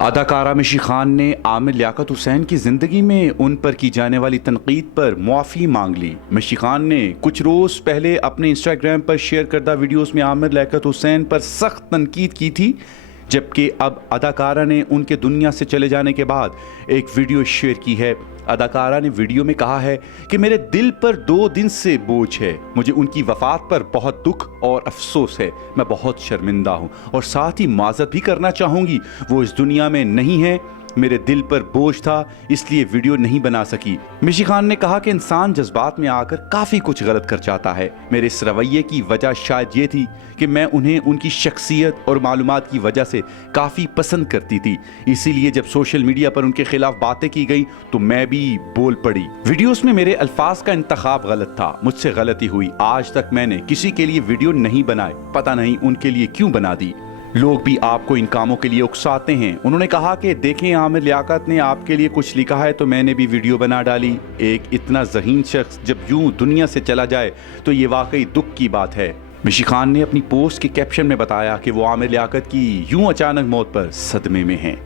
اداکارہ مشی خان نے عامر لیاقت حسین کی زندگی میں ان پر کی جانے والی تنقید پر معافی مانگ لی۔ مشی خان نے کچھ روز پہلے اپنے انسٹاگرام پر شیئر کردہ ویڈیوز میں عامر لیاقت حسین پر سخت تنقید کی تھی، جبکہ اب اداکارہ نے ان کے دنیا سے چلے جانے کے بعد ایک ویڈیو شیئر کی ہے۔ اداکارہ نے ویڈیو میں کہا ہے کہ میرے دل پر 2 دن سے بوجھ ہے، مجھے ان کی وفات پر بہت دکھ اور افسوس ہے، میں بہت شرمندہ ہوں اور ساتھ ہی معذرت بھی کرنا چاہوں گی، وہ اس دنیا میں نہیں ہے، میرے دل پر بوجھ تھا اس لیے ویڈیو نہیں بنا سکی۔ مشی خان نے کہا کہ انسان جذبات میں آ کر کافی کچھ غلط کر جاتا ہے، میرے اس رویے کی وجہ شاید یہ تھی کہ میں انہیں ان کی شخصیت اور معلومات کی وجہ سے کافی پسند کرتی تھی، اسی لیے جب سوشل میڈیا پر ان کے خلاف باتیں کی گئیں تو میں بھی بول پڑی۔ ویڈیوز میں میرے الفاظ کا انتخاب غلط تھا، مجھ سے غلطی ہوئی، آج تک میں نے کسی کے لیے ویڈیو نہیں بنائے، پتہ نہیں ان کے لیے کیوں بنا دی، لوگ بھی آپ کو ان کاموں کے لیے اکساتے ہیں۔ انہوں نے کہا کہ دیکھیں عامر لیاقت نے آپ کے لیے کچھ لکھا ہے تو میں نے بھی ویڈیو بنا ڈالی، ایک اتنا ذہین شخص جب یوں دنیا سے چلا جائے تو یہ واقعی دکھ کی بات ہے۔ مشی خان نے اپنی پوسٹ کے کیپشن میں بتایا کہ وہ عامر لیاقت کی یوں اچانک موت پر صدمے میں ہیں۔